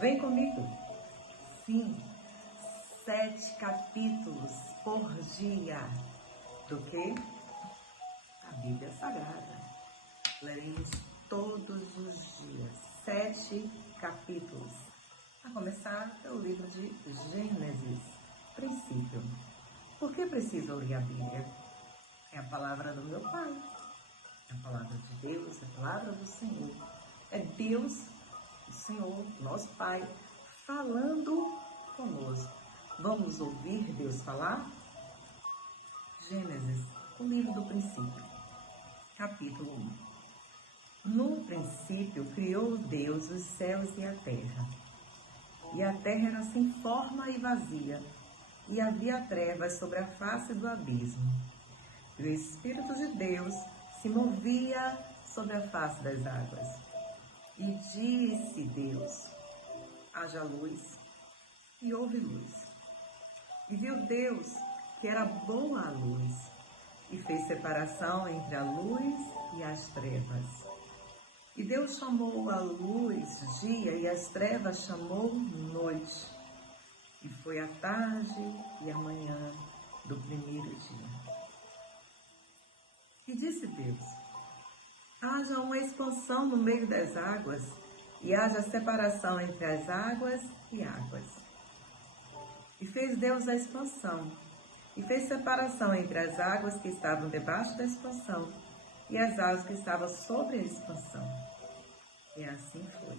Vem comigo. Sim, 7 capítulos por dia. Do que? A Bíblia Sagrada. Leremos todos os dias. 7 capítulos. A começar pelo livro de Gênesis. Princípio. Por que preciso ler a Bíblia? É a palavra do meu Pai. É a palavra de Deus, é a palavra do Senhor. É Deus, o Senhor, nosso Pai, falando conosco. Vamos ouvir Deus falar? Gênesis, o livro do princípio, capítulo 1. No princípio criou Deus os céus e a terra. E a terra era sem forma e vazia, e havia trevas sobre a face do abismo. E o Espírito de Deus se movia sobre a face das águas. E disse Deus: haja luz, e houve luz. E viu Deus que era boa a luz, e fez separação entre a luz e as trevas. E Deus chamou a luz dia, e as trevas chamou noite. E foi a tarde e a manhã do primeiro dia. E disse Deus: haja uma expansão no meio das águas, e haja separação entre as águas e águas. E fez Deus a expansão, e fez separação entre as águas que estavam debaixo da expansão, e as águas que estavam sobre a expansão. E assim foi.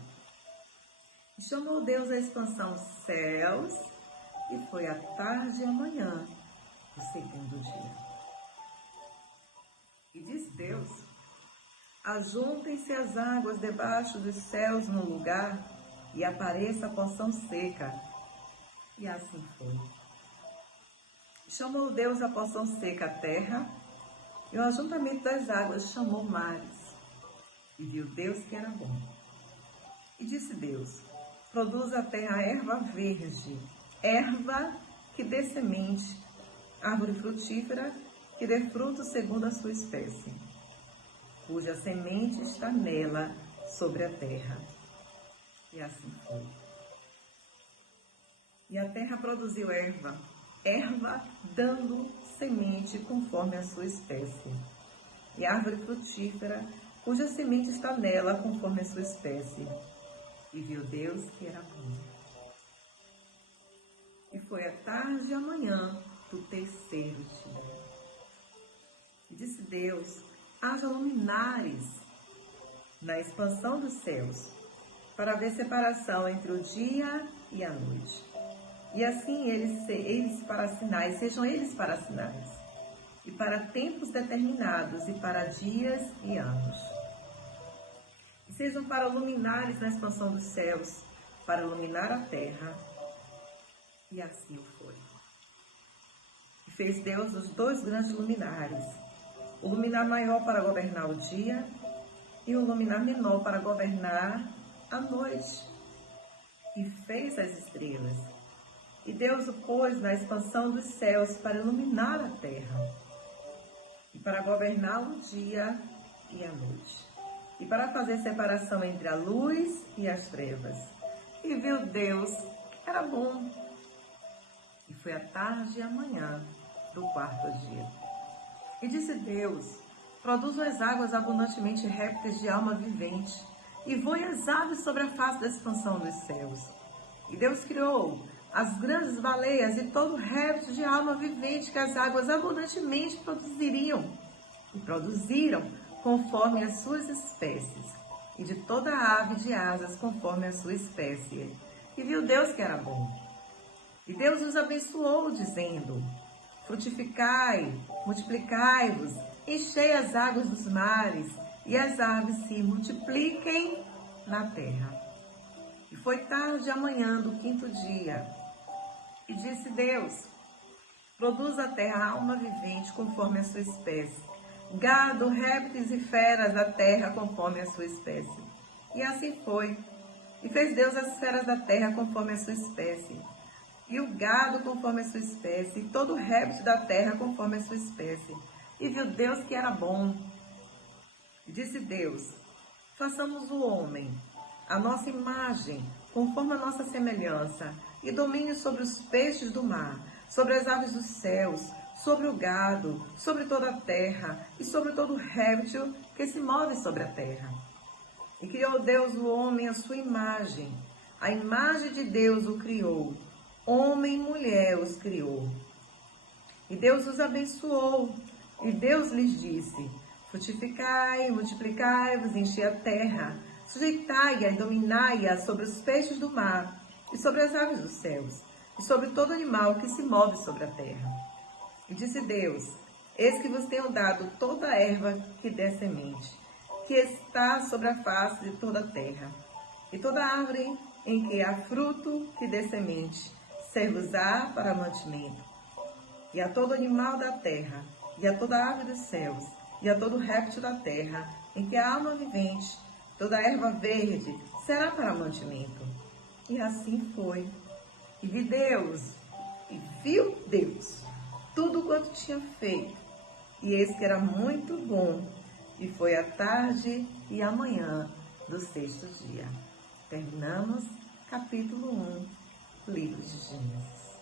E chamou Deus a expansão céus, e foi a tarde e a manhã, o segundo dia. E disse Deus: ajuntem-se as águas debaixo dos céus num lugar, e apareça a porção seca. E assim foi. Chamou Deus a porção seca a terra, e o ajuntamento das águas chamou mares. E viu Deus que era bom. E disse Deus: produza a terra erva verde, erva que dê semente, árvore frutífera que dê fruto segundo a sua espécie, cuja semente está nela sobre a terra. E assim foi. E a terra produziu erva, erva dando semente conforme a sua espécie, e árvore frutífera, cuja semente está nela conforme a sua espécie. E viu Deus que era bom. E foi a tarde e a manhã do terceiro dia. E disse Deus: haja luminares na expansão dos céus, para haver separação entre o dia e a noite. E assim eles para sinais, sejam eles para sinais, e para tempos determinados, e para dias e anos. E sejam para luminares na expansão dos céus, para iluminar a terra. E assim foi. E fez Deus os 2 grandes luminares, o luminar maior para governar o dia, e o luminar menor para governar a noite. E fez as estrelas. E Deus o pôs na expansão dos céus para iluminar a terra, e para governar o dia e a noite, e para fazer separação entre a luz e as trevas. E viu Deus que era bom. E foi a tarde e a manhã do 4º dia. E disse Deus: produzam as águas abundantemente répteis de alma vivente, e voem as aves sobre a face da expansão dos céus. E Deus criou as grandes baleias e todo réptil de alma vivente que as águas abundantemente produziriam. E produziram conforme as suas espécies, e de toda ave de asas conforme a sua espécie. E viu Deus que era bom. E Deus os abençoou, dizendo: frutificai, multiplicai-vos, enchei as águas dos mares, e as aves se multipliquem na terra. E foi tarde a manhã do 5º dia. E disse Deus: produz a terra alma vivente conforme a sua espécie, gado, répteis e feras da terra conforme a sua espécie. E assim foi. E fez Deus as feras da terra conforme a sua espécie, e o gado conforme a sua espécie, e todo réptil da terra conforme a sua espécie. E viu Deus que era bom. E disse Deus: façamos o homem, a nossa imagem, conforme a nossa semelhança, e domine sobre os peixes do mar, sobre as aves dos céus, sobre o gado, sobre toda a terra e sobre todo réptil que se move sobre a terra. E criou Deus o homem à sua imagem. A imagem de Deus o criou. Homem e mulher os criou. E Deus os abençoou. E Deus lhes disse: frutificai, multiplicai-vos, enchei a terra, sujeitai-a e dominai-a sobre os peixes do mar, e sobre as aves dos céus, e sobre todo animal que se move sobre a terra. E disse Deus: eis que vos tenho dado toda a erva que dê semente, que está sobre a face de toda a terra, e toda árvore em que há fruto que dê semente, ser-vos-á para mantimento. E a todo animal da terra, e a toda ave dos céus, e a todo réptil da terra, em que há alma vivente, toda erva verde, será para mantimento. E assim foi. E viu Deus tudo quanto tinha feito, e eis que era muito bom. E foi a tarde e a manhã do sexto dia. Terminamos capítulo 1, livro de Gênesis.